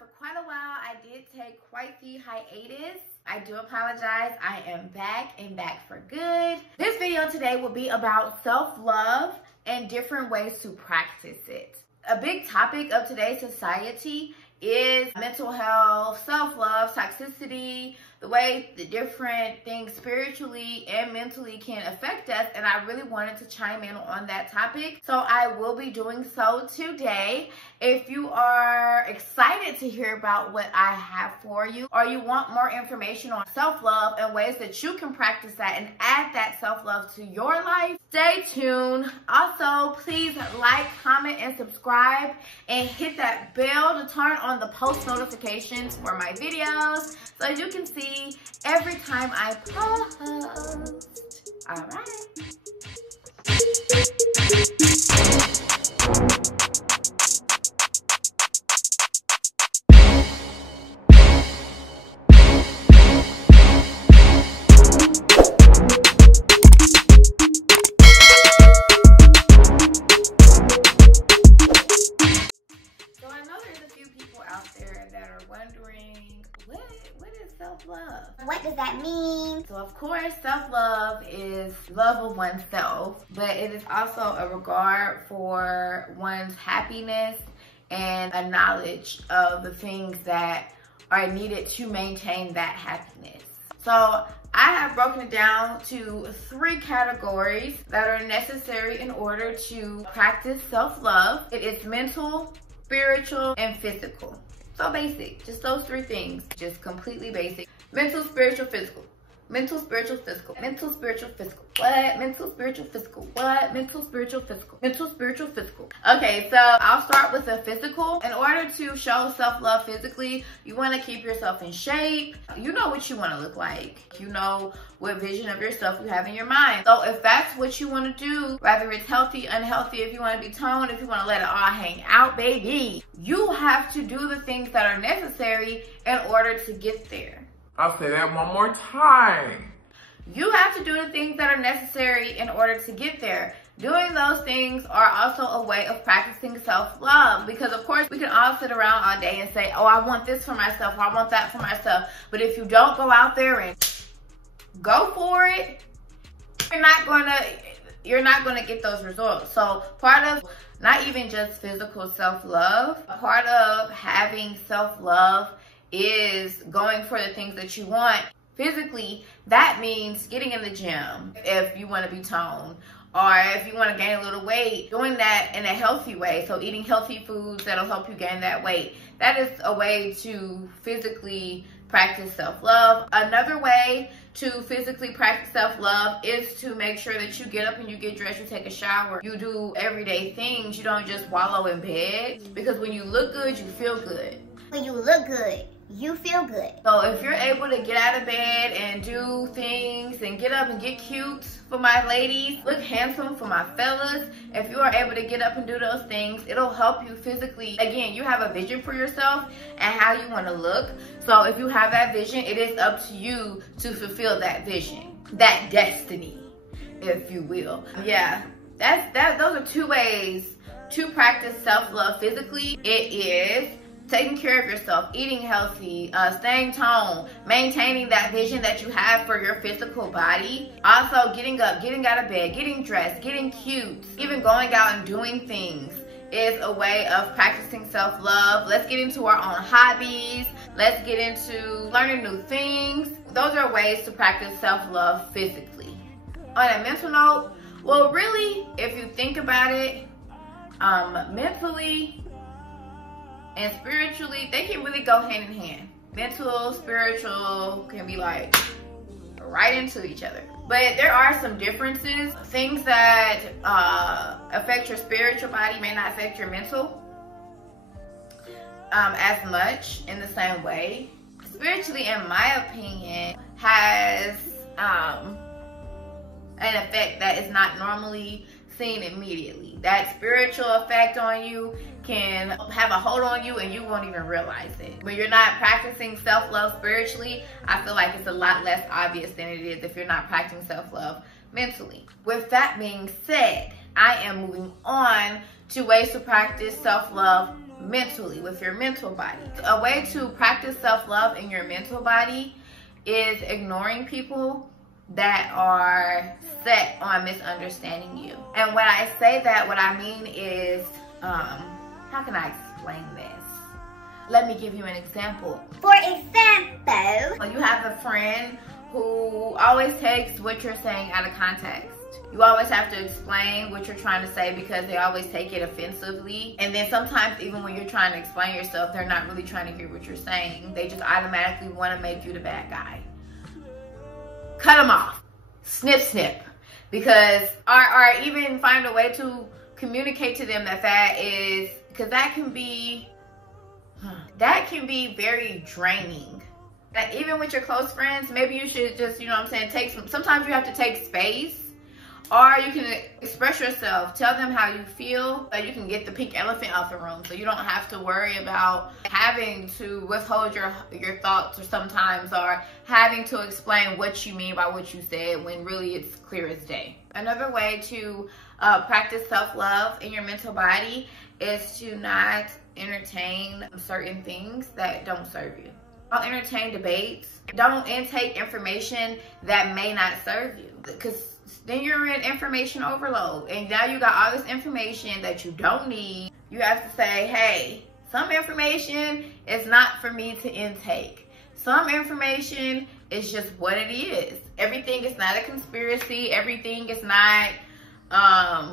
For quite a while, I did take quite the hiatus. I do apologize. I am back and back for good. This video today will be about self-love and different ways to practice it. A big topic of today's society is mental health, self-love, toxicity, the way the different things spiritually and mentally can affect us, and I really wanted to chime in on that topic, so I will be doing so today. If you are excited to hear about what I have for you, or you want more information on self-love and ways that you can practice that and add that self-love to your life, stay tuned. Also, please like, comment, and subscribe, and hit that bell to turn on the post notifications for my videos so you can see every time I post. All right. Self-love. What does that mean? So of course, self-love is love of oneself, but it is also a regard for one's happiness and a knowledge of the things that are needed to maintain that happiness. So I have broken it down to 3 categories that are necessary in order to practice self-love. It is mental, spiritual, and physical. So basic, just those 3 things, just completely basic. Mental, spiritual, physical. Mental, spiritual, physical. Mental, spiritual, physical. What? Mental, spiritual, physical. What? Mental, spiritual, physical. Mental, spiritual, physical. Okay, so I'll start with the physical. In order to show self-love physically, you want to keep yourself in shape. You know what you want to look like. You know what vision of yourself you have in your mind. So if that's what you want to do, whether it's healthy, unhealthy, if you want to be toned, if you want to let it all hang out, baby, you have to do the things that are necessary in order to get there. I'll say that one more time. You have to do the things that are necessary in order to get there. Doing those things are also a way of practicing self-love, because of course we can all sit around all day and say, oh, I want this for myself, or I want that for myself. But if you don't go out there and go for it, you're not gonna get those results. So part of not even just physical self-love, part of having self-love is going for the things that you want. Physically, that means getting in the gym if you want to be toned, or if you want to gain a little weight, doing that in a healthy way. So eating healthy foods that'll help you gain that weight. That is a way to physically practice self-love. Another way to physically practice self-love is to make sure that you get up and you get dressed, you take a shower, you do everyday things. You don't just wallow in bed, because when you look good, you feel good. When you look good, you feel good. So if you're able to get out of bed and do things and get up and get cute for my ladies, look handsome for my fellas, if you are able to get up and do those things, it'll help you physically. Again, you have a vision for yourself and how you want to look. So if you have that vision, it is up to you to fulfill that vision, that destiny, if you will. Yeah, those are 2 ways to practice self-love physically. It is taking care of yourself, eating healthy, staying toned, maintaining that vision that you have for your physical body. Also getting up, getting out of bed, getting dressed, getting cute, even going out and doing things is a way of practicing self-love. Let's get into our own hobbies. Let's get into learning new things. Those are ways to practice self-love physically. On a mental note, well, really, if you think about it, mentally and spiritually, they can really go hand in hand. Mental, spiritual can be like right into each other. But there are some differences. Things that affect your spiritual body may not affect your mental as much in the same way. Spiritually, in my opinion, has an effect that is not normally seen immediately. That spiritual effect on you can have a hold on you and you won't even realize it. When you're not practicing self-love spiritually, I feel like it's a lot less obvious than it is if you're not practicing self-love mentally. With that being said, I am moving on to ways to practice self-love mentally, with your mental body. A way to practice self-love in your mental body is ignoring people that are set on misunderstanding you. And when I say that, what I mean is, how can I explain this? Let me give you an example. For example, You have a friend who always takes what you're saying out of context. You always have to explain what you're trying to say because they always take it offensively. And then sometimes even when you're trying to explain yourself, they're not really trying to hear what you're saying. They just automatically want to make you the bad guy. Cut them off. Snip, snip. Because, or even find a way to communicate to them that is, because that can be very draining. That even with your close friends, maybe you should just, you know what I'm saying, sometimes you have to take space. Or you can express yourself, tell them how you feel, so you can get the pink elephant out the room. So you don't have to worry about having to withhold your thoughts or sometimes, or having to explain what you mean by what you said when really it's clear as day. Another way to practice self-love in your mental body is to not entertain certain things that don't serve you. Don't entertain debates. Don't intake information that may not serve you, because then you're in information overload, and now you got all this information that you don't need. You have to say, hey, some information is not for me to intake. Some information is just what it is. Everything is not a conspiracy. Everything is not,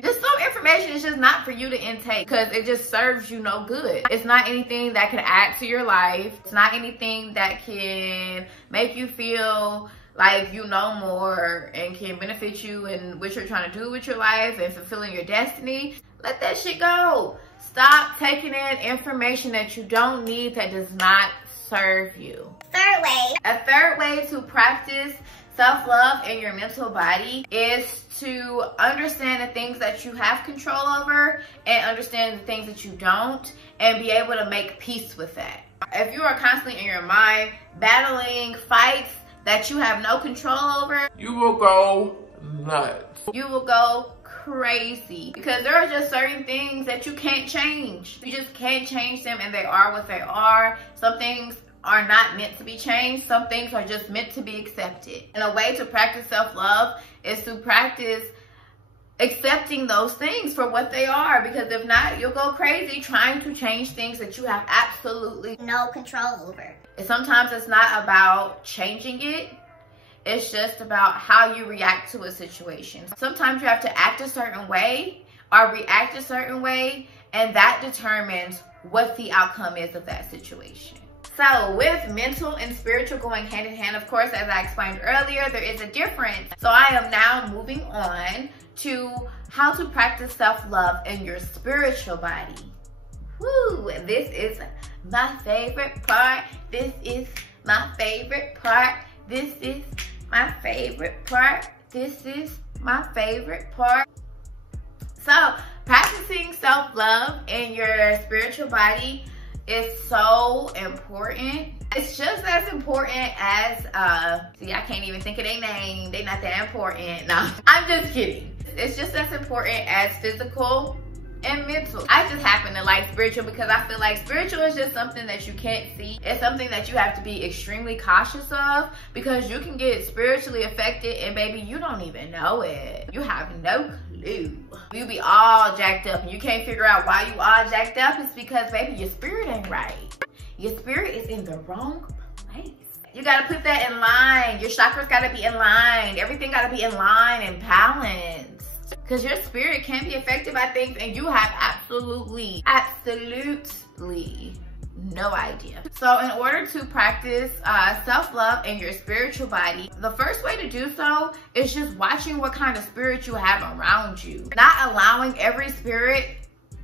just some information is just not for you to intake because it just serves you no good. It's not anything that can add to your life. It's not anything that can make you feel like you know more and can benefit you in what you're trying to do with your life and fulfilling your destiny. Let that shit go. Stop taking in information that you don't need, that does not serve you. third way. A third way to practice self-love in your mental body is to understand the things that you have control over and understand the things that you don't, and be able to make peace with that. If you are constantly in your mind battling fights that you have no control over, you will go nuts. You will go crazy, because there are just certain things that you can't change. You just can't change them, and they are what they are. Some things are not meant to be changed. Some things are just meant to be accepted. And a way to practice self-love is to practice accepting those things for what they are, because if not, you'll go crazy trying to change things that you have absolutely no control over. And sometimes it's not about changing it. It's just about how you react to a situation. Sometimes you have to act a certain way or react a certain way, and that determines what the outcome is of that situation. So with mental and spiritual going hand in hand, of course, as I explained earlier, there is a difference. So I am now moving on to how to practice self-love in your spiritual body. Woo! This is my favorite part. This is my favorite part. This is my favorite part. This is my favorite part. So practicing self-love in your spiritual body is so important. It's just as important as, see, I can't even think of their name. They're not that important. No, I'm just kidding. It's just as important as physical and mental. I just happen to like spiritual because I feel like spiritual is just something that you can't see. It's something that you have to be extremely cautious of, because you can get spiritually affected and baby, you don't even know it. You have no clue. You be all jacked up and you can't figure out why you all jacked up. It's because baby, your spirit ain't right. Your spirit is in the wrong place. You gotta put that in line. Your chakras gotta be in line. Everything gotta be in line and balanced. Because your spirit can be affected by things and you have absolutely no idea. So in order to practice self-love in your spiritual body, the first way to do so is just watching what kind of spirit you have around you. Not allowing every spirit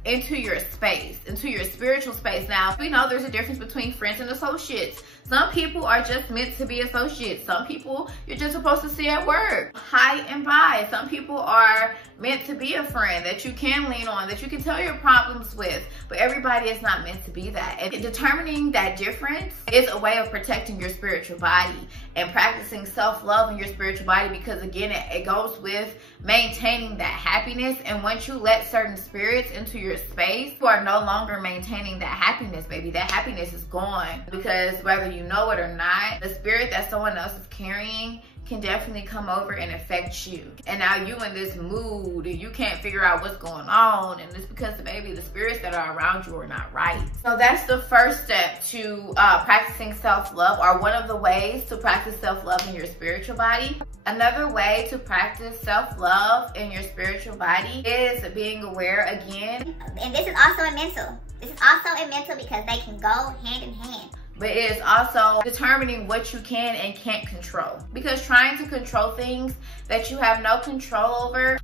into your space, into your spiritual space. Now, we know there's a difference between friends and associates. Some people are just meant to be associates. Some people you're just supposed to see at work, hi and bye. Some people are meant to be a friend that you can lean on, that you can tell your problems with, but everybody is not meant to be that. And determining that difference is a way of protecting your spiritual body and practicing self-love in your spiritual body, because again, it goes with maintaining that happiness. And once you let certain spirits into your your space, you are no longer maintaining that happiness, baby. That happiness is gone, because whether you know it or not, the spirit that someone else is carrying can definitely come over and affect you. And now you in this mood and you can't figure out what's going on, and it's because, baby, the spirits that are around you are not right. So that's the first step to practicing self-love, or one of the ways to practice self-love in your spiritual body. Another way to practice self-love in your spiritual body is being aware again. And this is also a mental. This is also a mental, because they can go hand in hand. But it is also determining what you can and can't control. Because trying to control things that you have no control over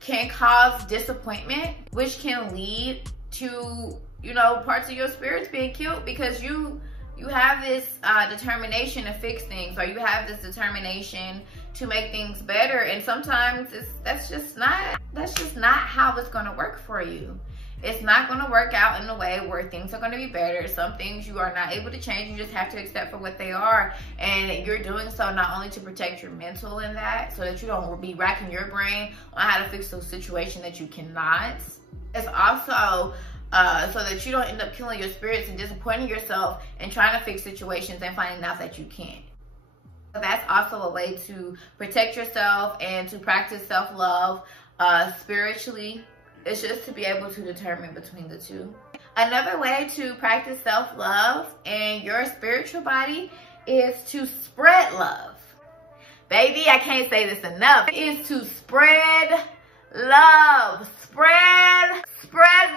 can cause disappointment, which can lead to, you know, parts of your spirits being killed, because you have this determination to fix things, or you have this determination to make things better, and sometimes that's just not how it's going to work for you. It's not going to work out in a way where things are going to be better. Some things you are not able to change. You just have to accept for what they are. And you're doing so not only to protect your mental in that, so that you don't be racking your brain on how to fix those situations that you cannot. It's also so that you don't end up killing your spirits and disappointing yourself and trying to fix situations and finding out that you can't. So that's also a way to protect yourself and to practice self-love spiritually. It's just to be able to determine between the two. Another way to practice self-love in your spiritual body is to spread love. Baby, I can't say this enough. It is to spread love. Spread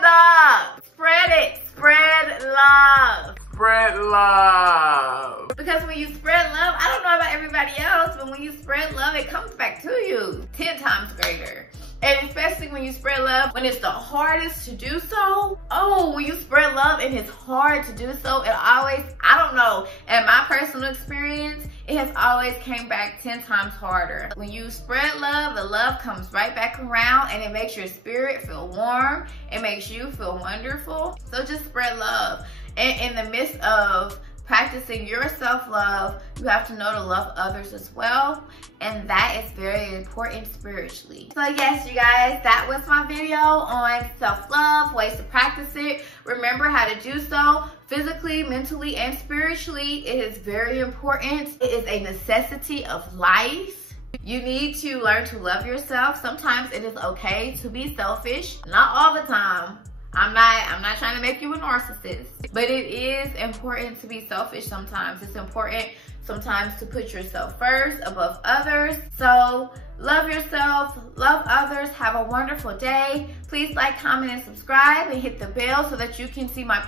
love. Spread it. Spread love. Spread love. Because when you spread love, I don't know about everybody else, but when you spread love, it comes back to you 10 times greater. And especially when you spread love, when it's the hardest to do so. Oh, when you spread love and it's hard to do so, it always, I don't know, in my personal experience, it has always came back 10 times harder. When you spread love, the love comes right back around, and it makes your spirit feel warm. It makes you feel wonderful. So just spread love. And in the midst of practicing your self-love, you have to know to love others as well. And that is very important spiritually. So yes, you guys, that was my video on self-love, ways to practice it. Remember how to do so physically, mentally, and spiritually. It is very important. It is a necessity of life. You need to learn to love yourself. Sometimes it is okay to be selfish. Not all the time. I'm not trying to make you a narcissist, but it is important to be selfish sometimes. It's important sometimes to put yourself first above others. So love yourself, love others. Have a wonderful day. Please like, comment, and subscribe, and hit the bell so that you can see my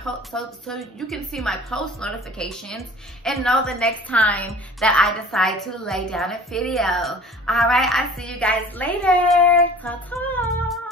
so you can see my post notifications and know the next time that I decide to lay down a video. All right, I'll see you guys later. Ta-ta.